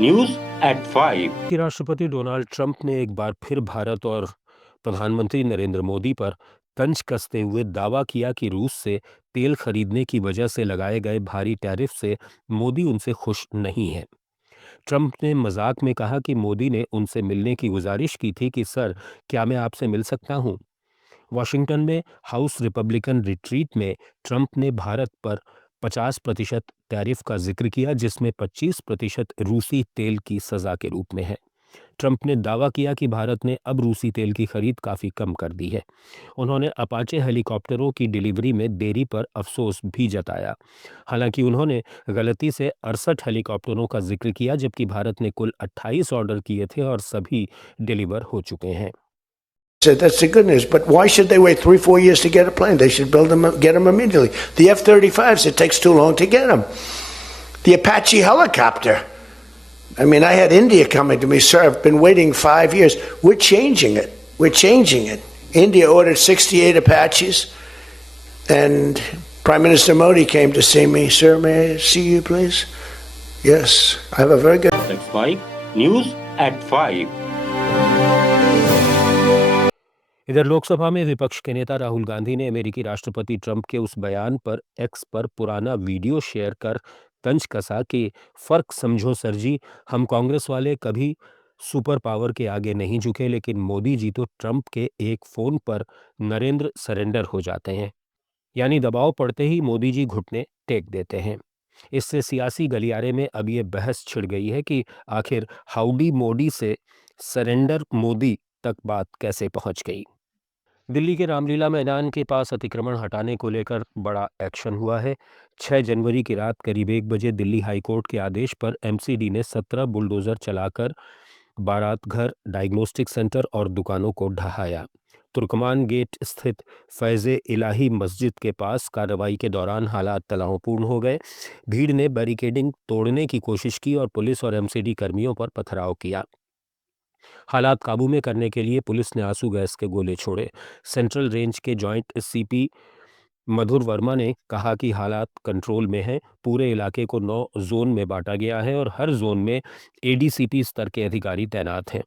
News at 5। कि राष्ट्रपति Donald Trump ने एक बार फिर भारत और प्रधानमंत्री नरेंद्र मोदी पर तंज कसते हुए दावा किया कि रूस से तेल खरीदने की वजह से लगाए गए भारी टैरिफ से मोदी उनसे खुश नहीं है। ट्रंप ने मजाक में कहा कि मोदी ने उनसे मिलने की गुजारिश की थी कि सर, क्या मैं आपसे मिल सकता हूं। वॉशिंगटन में हाउस रिपब्लिकन रिट्रीट में ट्रंप ने भारत पर 50% टैरिफ का जिक्र किया, जिसमें 25% रूसी तेल की सजा के रूप में है। ट्रंप ने दावा किया कि भारत ने अब रूसी तेल की खरीद काफी कम कर दी है। उन्होंने अपाचे हेलीकॉप्टरों की डिलीवरी में देरी पर अफसोस भी जताया। हालांकि उन्होंने गलती से 68 हेलीकॉप्टरों का जिक्र किया, जबकि भारत ने कुल 28 ऑर्डर किए थे और सभी डिलीवर हो चुके हैं। That's the good news. But why should they wait 3-4 years to get a plane? They should build them, get them immediately. The F-35s, it takes too long to get them. The Apache helicopter. I mean, I had India coming to me, sir, I've been waiting 5 years. We're changing it. We're changing it. India ordered 68 Apaches, and Prime Minister Modi came to see me. Sir, may I see you, please? Yes, I have a very good... That's 5 news at 5। इधर लोकसभा में विपक्ष के नेता राहुल गांधी ने अमेरिकी राष्ट्रपति Trump के उस बयान पर एक्स पर पुराना वीडियो शेयर कर तंज कसा कि फर्क समझो सर जी, हम कांग्रेस वाले कभी सुपर पावर के आगे नहीं झुके, लेकिन मोदी जी तो ट्रंप के एक फोन पर नरेंद्र सरेंडर हो जाते हैं। यानी दबाव पड़ते ही मोदी जी घुटने टेक देते हैं। इससे सियासी गलियारे में अब ये बहस छिड़ गई है कि आखिर हाउडी मोदी से सरेंडर मोदी तक बात कैसे पहुंच गई। दिल्ली के रामलीला मैदान के पास अतिक्रमण हटाने को लेकर बड़ा एक्शन हुआ है। 6 जनवरी की रात करीब 1 बजे दिल्ली हाईकोर्ट के आदेश पर एमसीडी ने 17 बुलडोजर चलाकर बारात घर, डायग्नोस्टिक सेंटर और दुकानों को ढहाया। तुर्कमान गेट स्थित फैज़े इलाही मस्जिद के पास कार्रवाई के दौरान हालात तनावपूर्ण हो गए। भीड़ ने बैरिकेडिंग तोड़ने की कोशिश की और पुलिस और एमसीडी कर्मियों पर पथराव किया। हालात काबू में करने के लिए पुलिस ने आंसू गैस के गोले छोड़े। सेंट्रल रेंज के जॉइंट सीपी मधुर वर्मा ने कहा कि हालात कंट्रोल में हैं। पूरे इलाके को 9 जोन में बांटा गया है और हर जोन में एडीसीपी स्तर के अधिकारी तैनात हैं।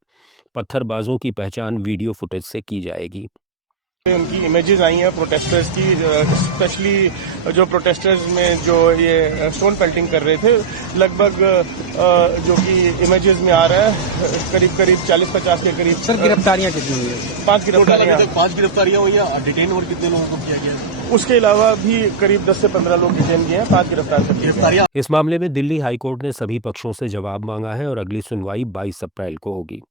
पत्थरबाजों की पहचान वीडियो फुटेज से की जाएगी। उनकी इमेजेस आई हैं प्रोटेस्टर्स की, स्पेशली जो प्रोटेस्टर्स में जो ये स्टोन पेल्टिंग कर रहे थे, लगभग जो कि इमेजेस में आ रहा है करीब 40-50 के करीब। सर, गिरफ्तारियां कितनी हुई है? 5 गिरफ्तारियां। 5 गिरफ्तारियां हुई है। डिटेन और कितने लोगों को किया गया? उसके अलावा भी करीब 10 से 15 लोग डिटेन किए हैं। 5 गिरफ्तारियां। इस मामले में दिल्ली हाईकोर्ट ने सभी पक्षों से जवाब मांगा है और अगली सुनवाई 22 अप्रैल को होगी।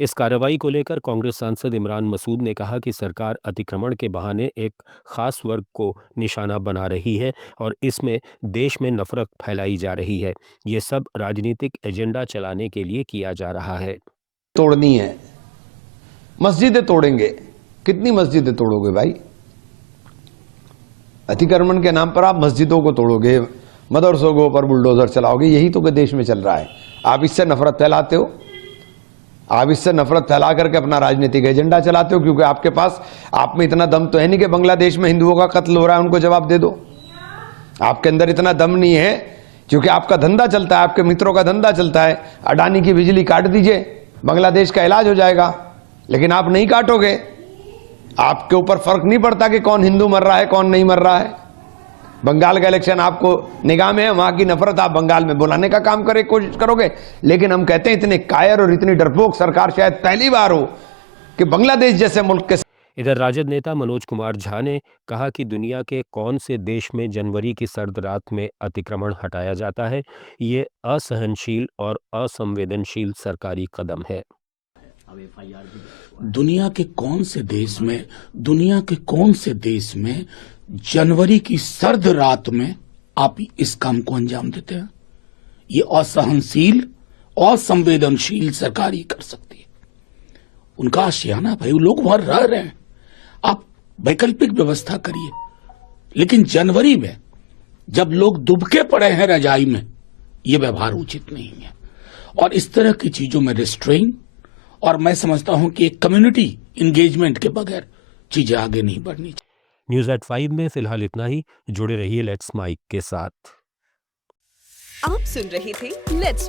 इस कार्रवाई को लेकर कांग्रेस सांसद इमरान मसूद ने कहा कि सरकार अतिक्रमण के बहाने एक खास वर्ग को निशाना बना रही है और इसमें देश में नफरत फैलाई जा रही है। ये सब राजनीतिक एजेंडा चलाने के लिए किया जा रहा है। तोड़नी है, मस्जिदें तोड़ेंगे। कितनी मस्जिदें तोड़ोगे भाई? अतिक्रमण के नाम पर आप मस्जिदों को तोड़ोगे, मदरसों के ऊपर बुलडोजर चलाओगे। यही तो देश में चल रहा है। आप इससे नफरत फैलाते हो, आप इससे नफरत फैला करके अपना राजनीतिक एजेंडा चलाते हो, क्योंकि आपके पास, आप में इतना दम तो है नहीं कि बांग्लादेश में हिंदुओं का कत्ल हो रहा है उनको जवाब दे दो। आपके अंदर इतना दम नहीं है, क्योंकि आपका धंधा चलता है, आपके मित्रों का धंधा चलता है। अडानी की बिजली काट दीजिए, बांग्लादेश का इलाज हो जाएगा, लेकिन आप नहीं काटोगे। आपके ऊपर फर्क नहीं पड़ता कि कौन हिंदू मर रहा है कौन नहीं मर रहा है। बंगाल का इलेक्शन आपको निगाह में है, वहां की नफरत आप बंगाल में बुलाने का काम कोशिश करोगे। लेकिन हम कहते हैं इतने कायर और इतनी डरपोक सरकार शायद पहली बार हो कि बांग्लादेश जैसे मुल्क के। इधर राजद नेता मनोज कुमार झा ने कहा कि दुनिया के कौन से देश में जनवरी की सर्द रात में अतिक्रमण हटाया जाता है। ये असहनशील और असंवेदनशील सरकारी कदम है। दुनिया के कौन से देश में जनवरी की सर्द रात में आप इस काम को अंजाम देते हैं? ये असहनशील और संवेदनशील सरकार ही कर सकती है। उनका आशियाना भाई, वो लोग वहां रह रहे हैं, आप वैकल्पिक व्यवस्था करिए। लेकिन जनवरी में जब लोग दुबके पड़े हैं रजाई में, ये व्यवहार उचित नहीं है। और इस तरह की चीजों में रिस्ट्रेन, और मैं समझता हूं कि एक कम्युनिटी इंगेजमेंट के बगैर चीजें आगे नहीं बढ़नी चाहिए। न्यूज़ एट 5 में फिलहाल इतना ही। जुड़े रहिए लेट्स माइक के साथ। आप सुन रहे थे लेट्स